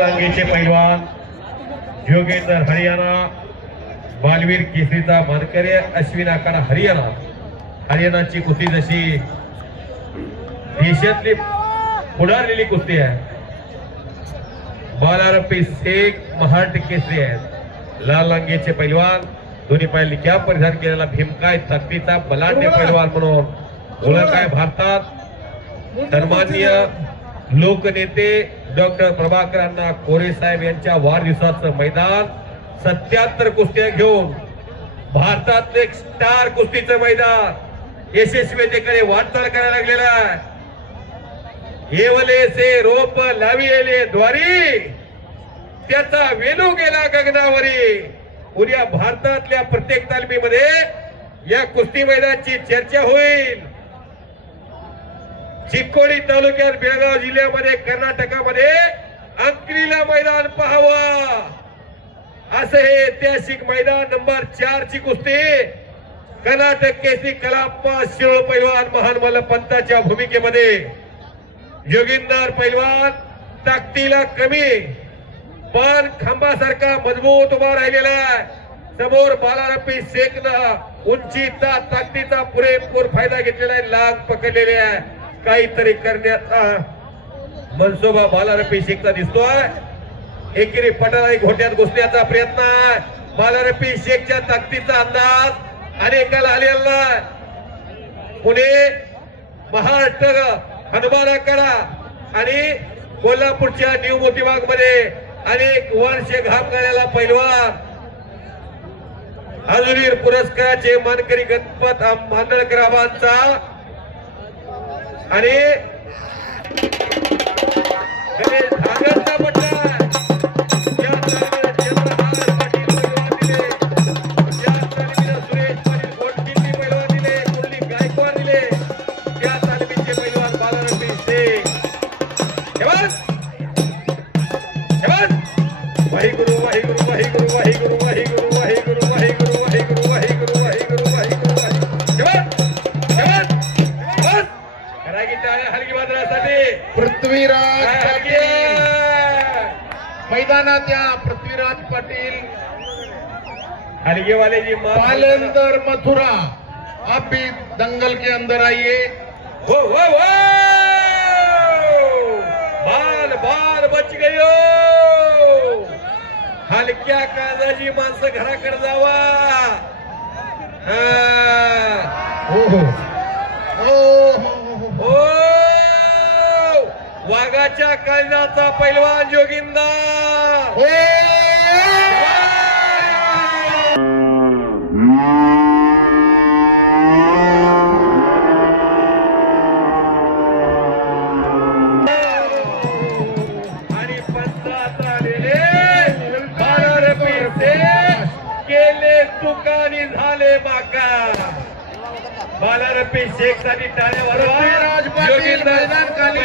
रांगेचे पैलवान योगेंद्र हरियाणा, बालवीर केसरीचा मानकरी अश्विन आखाडा हरियाणा। हरियाणाची कुस्ती जशी देशातली पुढारलेली कुस्ती आहे। बालारपी शेख महाराष्ट्र केसरी आहेत। लाल रांगेचे पैलवान दोन्ही पायाला कॅप परिधान केलेला भीमकाय ताकदीचा बलाढ्य पैलवान म्हणून ओळख आहे भारतात। सन्माननीय लोकनेते डॉक्टर प्रभाकर अण्णा कोरे साहेब यांच्या वाढदिवसाचं मैदान 77 कुस्त्या घेऊन भारतातले एक स्टार कुस्तीचं मैदान यशस्वीतेकडे वाटचाल करायला लागलेला आहे। येवले से रोप लाविले द्वारी त्याचा वेणू गेला गगनावरी। उद्या भारतातल्या प्रत्येक तालमीमध्ये या कुस्ती मैदानाची चर्चा होईल। चिक्कोडी तालुक्यात बेळगाव जिल्ह्यामध्ये कर्नाटकामध्ये अंकलीला मैदान पाहावा असं हे ऐतिहासिक मैदान नंबर 4 ची कुस्ती कर्नाटक केसरी कलाप्पा शिरोळ पैलवान महान मल्लपंताच्या भूमिकेमध्ये योगिंदर पैलवान ताकदीला कमी पण खांबासारखा मजबूत उभा राहिलेला आहे। समोर बालारपी शेखनं उंचीचा ताकदीचा पुरेपूर फायदा घेतलेला आहे। लाग पकडलेले आहे। काहीतरी करण्याचा मनसोबा बालारपी शेखचा दिसतोय। एकेरी पटाला घोट्यात घुसण्याचा प्रयत्न आहे। बालारपी शेखच्या ताकदीचा अंदाज अनेकाला आलेला पुणे महाराष्ट्र हनुमानाकडा आणि कोल्हापूरच्या न्यू मोतीबाग मध्ये अनेक वर्ष घाम गाळलेला पैलवान अजूनवीर पुरस्काराचे मानकरी गणपत मांडळकर आबांचा आणि गणेश धागरचा पट्टा पृथ्वीराज मैदानात या पृथ्वीराज पाटील हलगे वाले जी पालेंदर मथुरा आप भी दंगल के अंदर आइए। हो बाल बाल बच गयो। हलक्या काळजाची माणसं घराकडे जावा। वाघाच्या काळजाचा पैलवान जोगिंदर आणि पंचात आलेले बालारपी शेख केले तुकानी झाले माका। बालारपी शेख साठी टाळ्या वाजवा। पृथ्वीराज पाटील मैदान खाली